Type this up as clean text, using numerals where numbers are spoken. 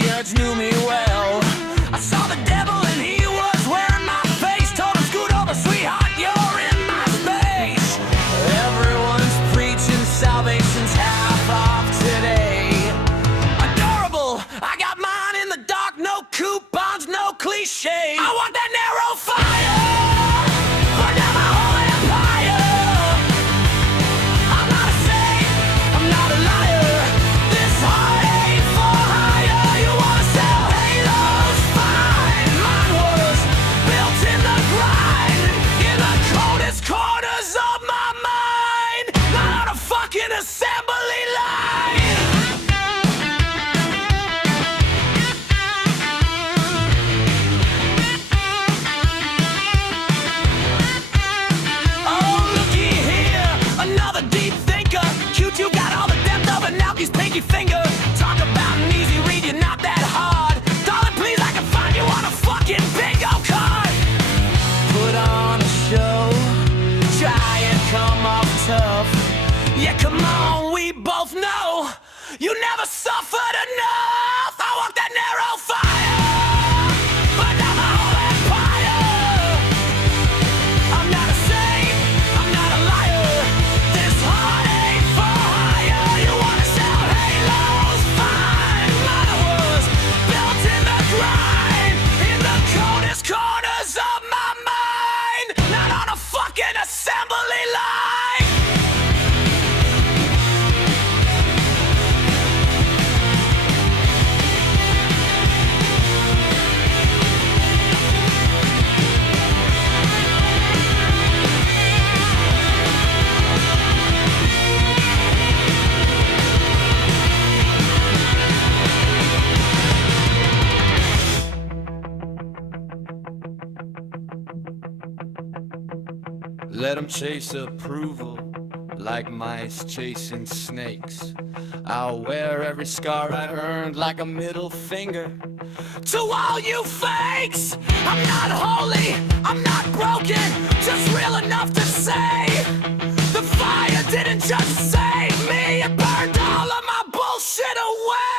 concierge knew me well. I saw the devil and he was wearing my face. Told him, scoot over, sweetheart, you're in my space. Everyone's preaching salvation's half off today. Adorable, I got mine in the dark. No coupons, no cliche. I want that narrow fire. Burn down my whole empire. I'm not a saint, I'm not a liar. This heart ain't for hire. You wanna sell halos? Fine. Mine was built in the grind, in the coldest corners of my mind. Not on a fucking assembly line. Oh, looky here, another deep thinker. Cute, you got all the depth of an Alky's pinky finger. Talk about an easy read, you're not that hard. Darling, please, I can find you on a fucking bingo card. Put on a show, try and come off tough. Yeah, come on, we both know you never suffered enough. I want that narrow fire. Burn down my whole empire. I'm not a saint, I'm not a liar. This heart ain't for hire. You wanna sell halos? Fine. Mine was built in the grind, in the coldest corners of my mind. Not on a fucking assembly line. Let them chase approval like mice chasing snakes. I'll wear every scar I earned like a middle finger To all you fakes, I'm not holy, I'm not broken, just real enough to say the fire didn't just save me, it burned all of my bullshit away.